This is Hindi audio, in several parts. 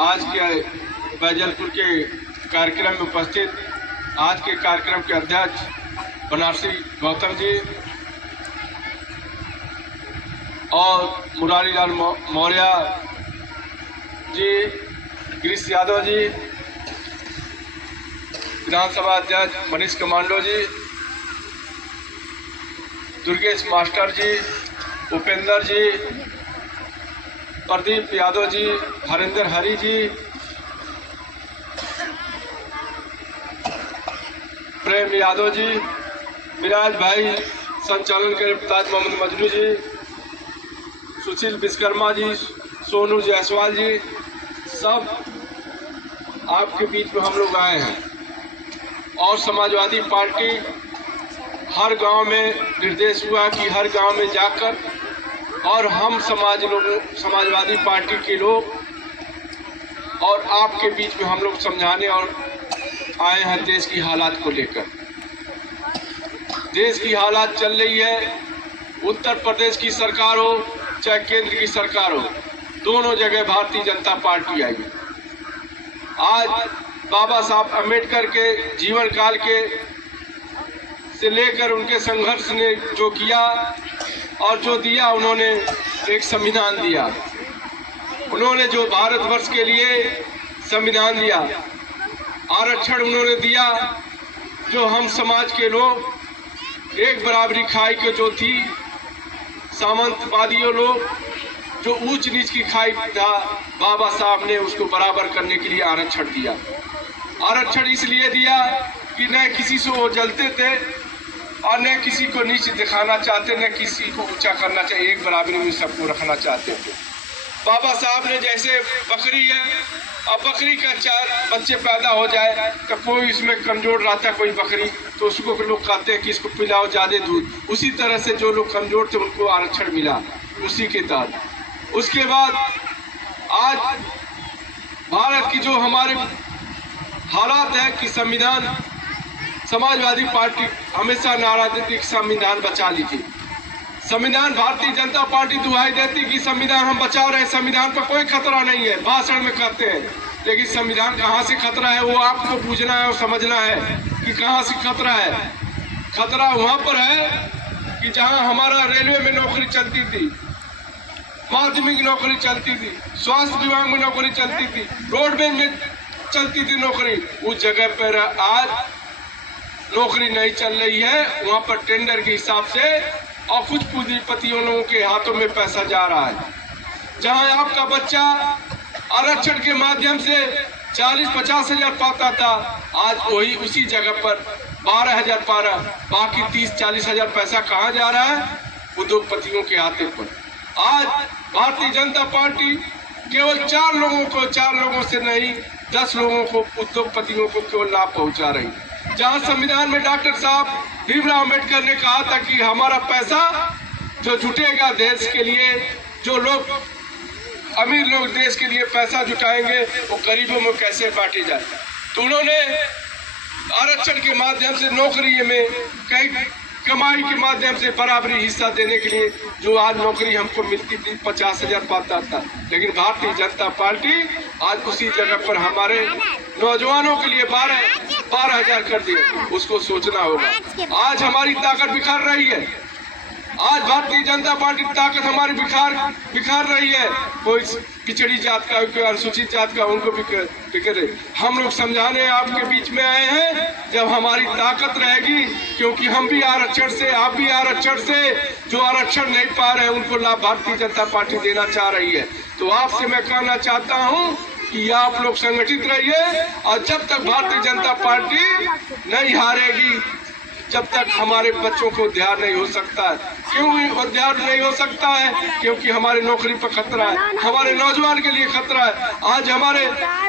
आज के बैजलपुर के कार्यक्रम में उपस्थित आज के कार्यक्रम के अध्यक्ष बनारसी गौतम जी और मुरारी लाल मौर्य जी, गिरीश यादव जी, विधानसभा अध्यक्ष मनीष कमांडो जी, दुर्गेश मास्टर जी, उपेंद्र जी, प्रदीप यादव जी, हरिंदर हरी जी, प्रेम यादव जी, विराज भाई, संचालन के ताज मोहम्मद मजनू जी, सुशील विश्वकर्मा जी, सोनू जायसवाल जी, सब आपके बीच में हम लोग आए हैं। और समाजवादी पार्टी हर गांव में निर्देश हुआ कि हर गांव में जाकर और हम समाजवादी पार्टी के लोग और आपके बीच में हम लोग समझाने और आए हैं देश की हालात को लेकर। देश की हालात चल रही है, उत्तर प्रदेश की सरकार हो चाहे केंद्र की सरकार हो, दोनों जगह भारतीय जनता पार्टी आई। आज बाबा साहब अम्बेडकर के जीवन काल के से लेकर उनके संघर्ष ने जो किया और जो दिया, उन्होंने एक संविधान दिया। उन्होंने जो भारतवर्ष के लिए संविधान दिया, आरक्षण उन्होंने दिया, जो हम समाज के लोग एक बराबरी खाई के जो थी, सामंतवादियों लोग जो ऊंच नीच की खाई था, बाबा साहब ने उसको बराबर करने के लिए आरक्षण दिया। आरक्षण इसलिए दिया कि न किसी से वो जलते थे और न किसी को नीचे दिखाना चाहते, न किसी को ऊंचा करना चाहिए, एक बराबरी में सबको रखना चाहते थे। बाबा साहब ने जैसे बकरी है और बकरी का 4 बच्चे पैदा हो जाए तो कोई इसमें कमजोर रहता कोई बकरी, तो उसको लोग कहते हैं कि इसको पिलाओ ज़्यादा दूध। उसी तरह से जो लोग कमजोर थे उनको आरक्षण मिला उसी के तहत। उसके बाद आज भारत की जो हमारे हालात है कि संविधान, समाजवादी पार्टी हमेशा नारा देती कि संविधान बचा लीजिए। संविधान, भारतीय जनता पार्टी दुहाई देती कि संविधान हम बचा रहे हैं, संविधान पर कोई खतरा नहीं है, भाषण में कहते हैं। लेकिन संविधान कहाँ से खतरा है वो आपको पूछना है और समझना है कि कहाँ से खतरा है। खतरा वहाँ पर है कि जहाँ हमारा रेलवे में नौकरी चलती थी, माध्यमिक नौकरी चलती थी, स्वास्थ्य विभाग में नौकरी चलती थी, रोडवेज में चलती थी नौकरी, उस जगह पर आज नौकरी नहीं चल रही है। वहाँ पर टेंडर के हिसाब से और कुछ पूंजीपतियों लोगों के हाथों में पैसा जा रहा है। जहाँ आपका बच्चा आरक्षण के माध्यम से 40-50 हजार पाता था, आज वही उसी जगह पर 12 हजार पा रहा, बाकी 30-40 हजार पैसा कहाँ जा रहा है? उद्योगपतियों के हाथे पर। आज भारतीय जनता पार्टी केवल 4 लोगों से नहीं 10 लोगों को, उद्योगपतियों को केवल लाभ पहुंचा रही। जहां संविधान में डॉक्टर साहब भीमराव अम्बेडकर ने कहा था कि हमारा पैसा जो जुटेगा देश के लिए, जो लोग अमीर लोग देश के लिए पैसा जुटाएंगे वो गरीबों में कैसे बांटे जाए। तो उन्होंने आरक्षण के माध्यम से नौकरी में कई कमाई के माध्यम से बराबरी हिस्सा देने के लिए, जो आज नौकरी हमको मिलती थी 50 हजार पाता था, लेकिन भारतीय जनता पार्टी आज उसी जगह पर हमारे नौजवानों के लिए 12 हजार कर दिए। उसको सोचना होगा। आज हमारी ताकत बिखर रही है, आज भारतीय जनता पार्टी ताकत हमारी बिखार रही है। कोई पिछड़ी जात का, कोई अनुसूचित जात का, उनको बिखरे। हम लोग समझाने आपके बीच में आए हैं, जब हमारी ताकत रहेगी, क्योंकि हम भी आरक्षण से, आप भी आरक्षण से, जो आरक्षण नहीं पा रहे हैं उनको लाभ भारतीय जनता पार्टी देना चाह रही है। तो आपसे मैं कहना चाहता हूँ कि आप लोग संगठित रहिए, और जब तक भारतीय जनता पार्टी नहीं हारेगी, जब तक हमारे बच्चों को उद्धार नहीं हो सकता है। क्यों उद्धार नहीं हो सकता है? क्योंकि हमारे नौकरी पर खतरा है, हमारे नौजवान के लिए खतरा है। आज हमारे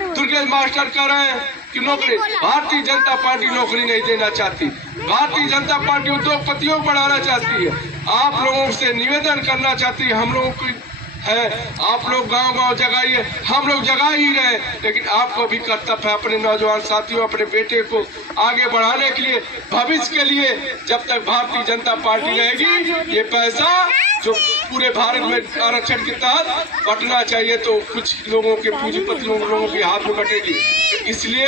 दुर्गेश मास्टर कह रहे हैं कि नौकरी, भारतीय जनता पार्टी नौकरी नहीं देना चाहती, भारतीय जनता पार्टी उद्योगपतियों को बढ़ाना चाहती है। आप लोगों से निवेदन करना चाहती है, हम लोगों की है। आप लोग गांव-गांव जगाइए, हम लोग जगा ही रहे, लेकिन आपको भी कर्तव्य है अपने नौजवान साथियों, अपने बेटे को आगे बढ़ाने के लिए, भविष्य के लिए। जब तक भारतीय जनता पार्टी रहेगी, ये पैसा जो पूरे भारत में आरक्षण के तहत बंटना चाहिए तो कुछ लोगों के पूंजीपति लोगों के हाथ में बटेगी। इसलिए